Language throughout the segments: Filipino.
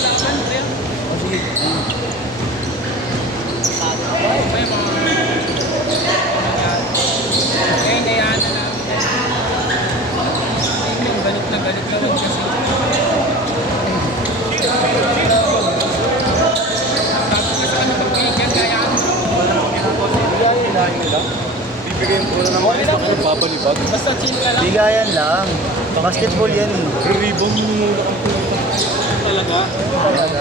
laman, pre. O sige. May mga... Kaya hinayaan na namin. Ayun, galit na galit naman kasi. Sabi ko sa kanya magbigyan, kaya Bigayan lang nila. Bibigyan ko na naman ito kung babalibag. basta chill ka lang. Bigayan lang. Basketball yan eh. Ribong muna ang talaga. Talaga.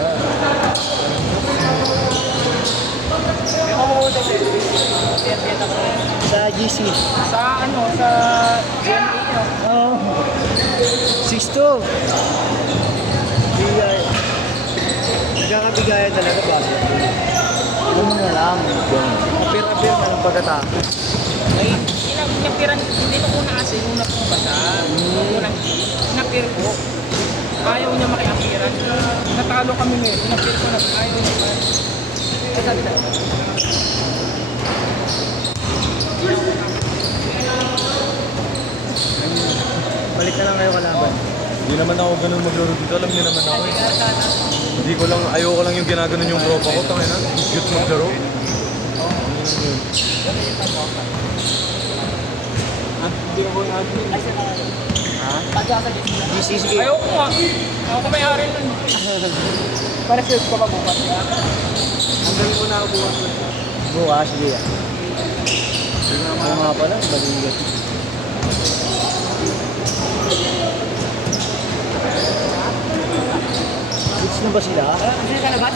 Sa GC. Sa ano, sa GMA, no? Oo. 6'2". Bigay. Nagkakabigayan talaga basketball. Ano na lang. Apir-apir na lang pagkatapos. Ay, inapiran, hindi ko una kasi nung napubasa. Unang inapir ko. Ayaw niya makiapiran. Natalo kami ngayon. Inapir ko na ayaw niya. Ay, sabi na. Balik na lang kayo kalaban. Hindi naman ako ganun maglaro dito. Alam niyo naman ako eh. Hindi ko lang, ayoko lang yung ginaganon yung tropa ko. Tangina, cute maglaro. Hindi ako yung admin. Ay, sa Ha? Pagka sa GC. GC, sige. Ayaw ko nga. Ako may-ari nun. Para sure ko mabukas ka. Hanggang ko na ako bukas. Bukas, sige yan. Oo nga pala, baligat. Hits na ba sila? Ano sa labas?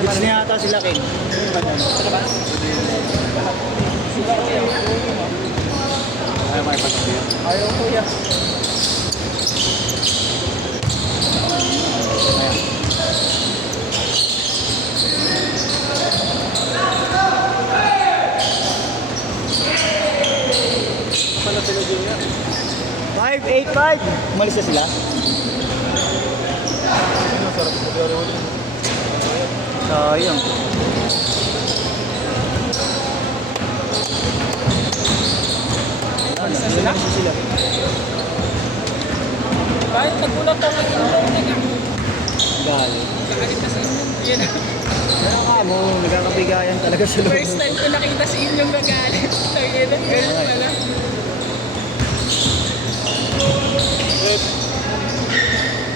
Hits na yata sila, Ken. Sa labas? Ay, may pagkakas. Ayaw ko yan. Pala sila din yan. 5-8-5. Umalis na sila? Sarap maglaro ulit. Sayang. Umalis na sila? Umalis na sila. Kahit nagulat ako ngayon. Galing. Nagalit na sa inyo. Yan. Pero kaya mo, nagkakabigayan talaga sa loob. First time ko nakita sa inyong nagalit. Tangina, ganun pala.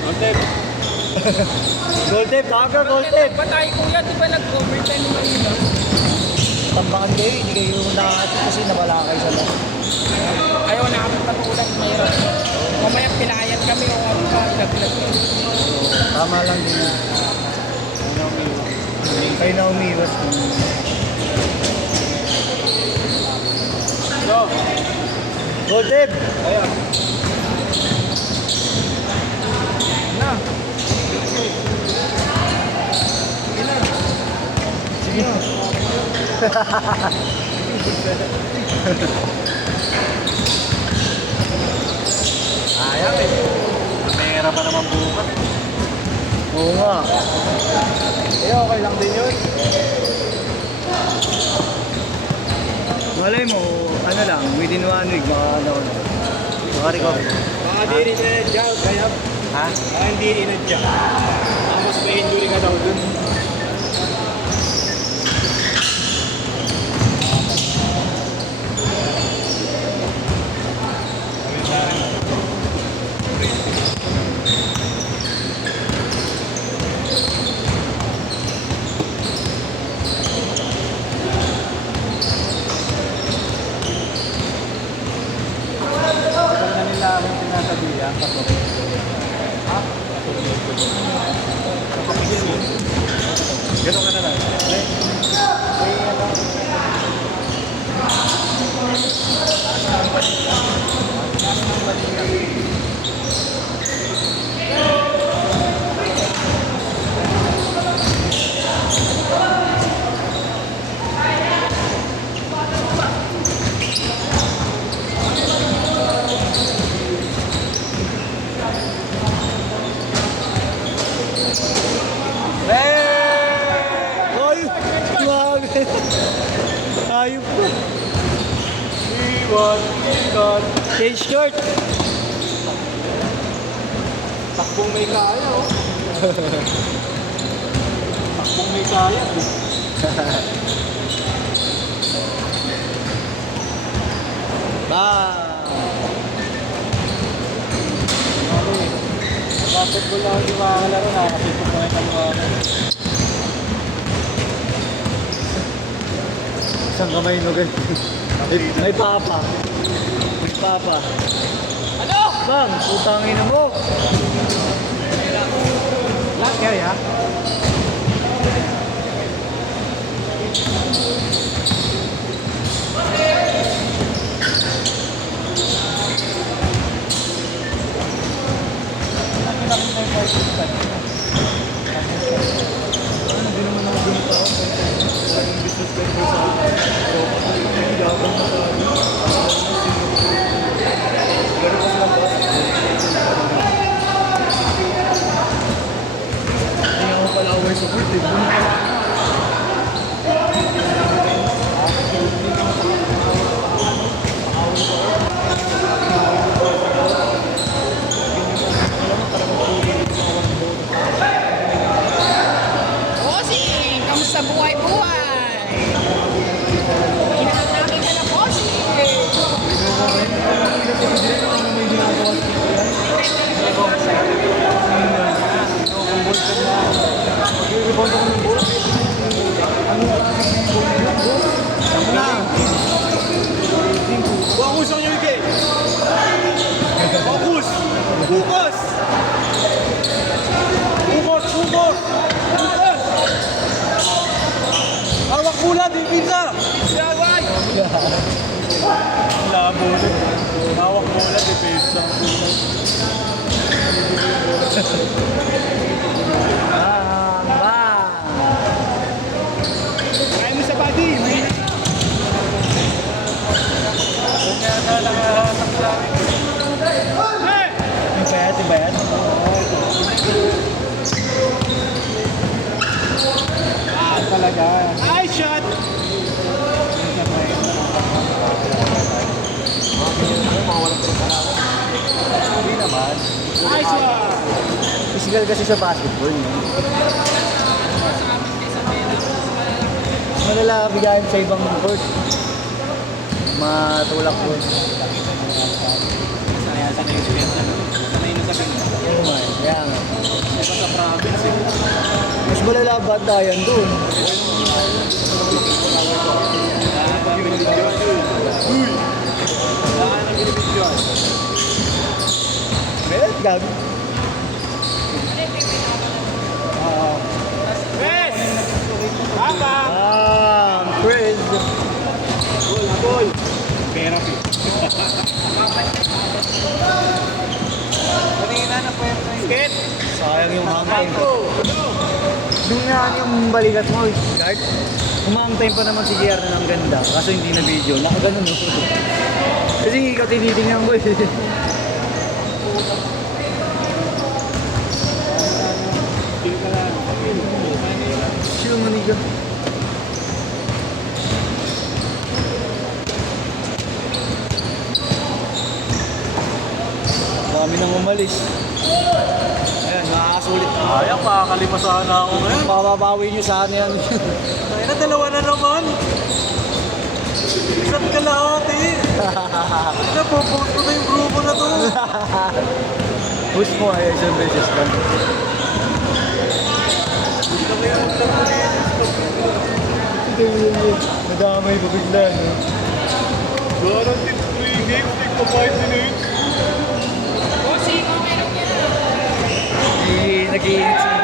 Antep. Gold tape, kaka, gold tape. Patay ko yan, di ba nag-overtime mo yun? Tambakan kayo, hindi kayo nakakasip kasi nawala kayo sa loob. Ayaw na kami patulan, mayroon. Mamaya pinayat kami o ano pa, naglag. Tama lang din yun. Kayo na umiwas. Yo. Gold tape! Ayan. Na. Sige. Ayaw eh. Pera pa naman bukas. Oo nga. Eh, okay lang din yun. Malay mo, ano lang, within 1 week, maka-recover. Baka di rin na-jab, kaya. Ha? Baka hindi rin na-jab. Tapos may injury ka daw dun. Nila akong sinasabihan kapag gano'n ka na lang. Ay! Grabe! Ayop ko. Iwan. Change short. Takbong may kaya oh. Takbong may sayang. Basketball lang yung makakalaro na kasi kung mga kaluwanan. Isang kamay no guys. May papa. May papa. Ano? Bang, putangin mo. Lahat kaya? Hindi naman ako ganito ako. Laging disrespect ko sa hindi ako matalo. Gano'n pa silang basketball. Hindi ako pala away support eh. Bunod ka lang. Bossing, kamusta buhay-buhay? Hinahanap namin ka na, bossing. Fokus ang yung game! Fokus! Focus! Focus! Focus! Focus! Hawak mula, di pizza! Siyaway! Labo rin. Hawak mula, di pizza. Kaya mo sa body, may Bayad? Talaga. ay shot! Hindi naman. Nice one! Physical kasi sa basketball, no? Mas malala bigayan sa ibang court. Matulak ko. Sanay na experience na. Sanay na sa ganun. Oo nga, kaya nga. Iba sa province eh. Mas malala bantayan doon. Meron, gabi. Yes! Tama! Chris. Boy! Therapy. Kanina na po yung skate. Sayang yung hangin. Bingaan yung balikat mo, Guard. Umang-time pa naman si JR na ng ganda. Kaso hindi na video. Nakaganon no. Kasi ikaw tinitingnan ko eh. Sure maniga. Dami nang umalis. Ayan, nakakasulit. Sayang, makakalimasahan na ako ngayon. Pababawi nyo sa ano yan. Kaya na, dalawa na naman. Isa't kalahati. Kaya po-post ko na yung grupo na to. Push mo ay isang beses lang. Nadamay pa bigla, no? Guaranteed 3 games, take pa 5 minutes. Bossing, okay lang yan. Nag-iinit siya.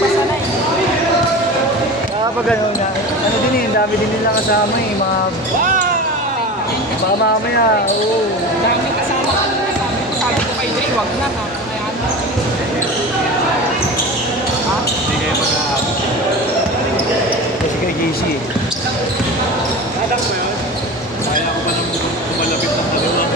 Masanay. Kapag ano na, ano din eh, ang dami din nila kasama eh, mga baka mamaya, oo. Dami kasama. Sabi ko kay Jay, wag na. Ayan. Ha? Hindi kayo mag-aabot. Kasi kay JC eh. Alam mo yun? Kaya ko ba nang kumalapit ng dalawa?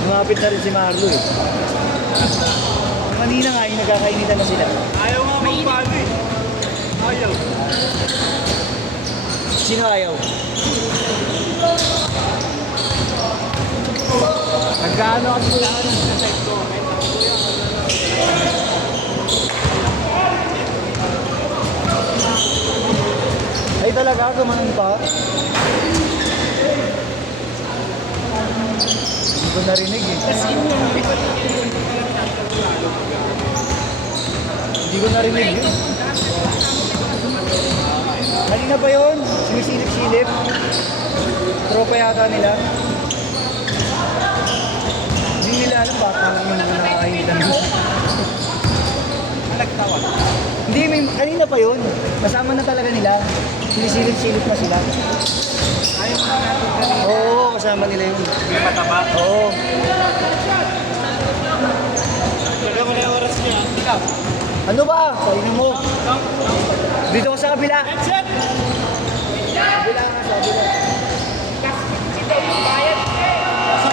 Lumapit na rin si Marlo eh. Kanina nga, yung nagkakainitan na sila. Ayaw nga magpano eh. Ayaw. Sino ayaw? Nagkaano kasi wala ka ng sa side ko. Ay talaga, gumanon pa? Hindi ko narinig eh. Kasi yun yung likod. Hindi ko narinig yun. Kanina ba yun? Sumisilip-silip? Tropa yata nila. Hindi nila alam baka yung mga nakakahitan mo. Nagtawag. Hindi, kanina pa yun. Kasama na talaga nila. Sumisilip-silip na sila. Ayaw mo na natin ganun. Oo, kasama nila yun. Hindi mataba. Oo. Taga mo na yung oras niya. Ikaw. Ano ba? Kainin mo. Dito ko sa kabila. Headset!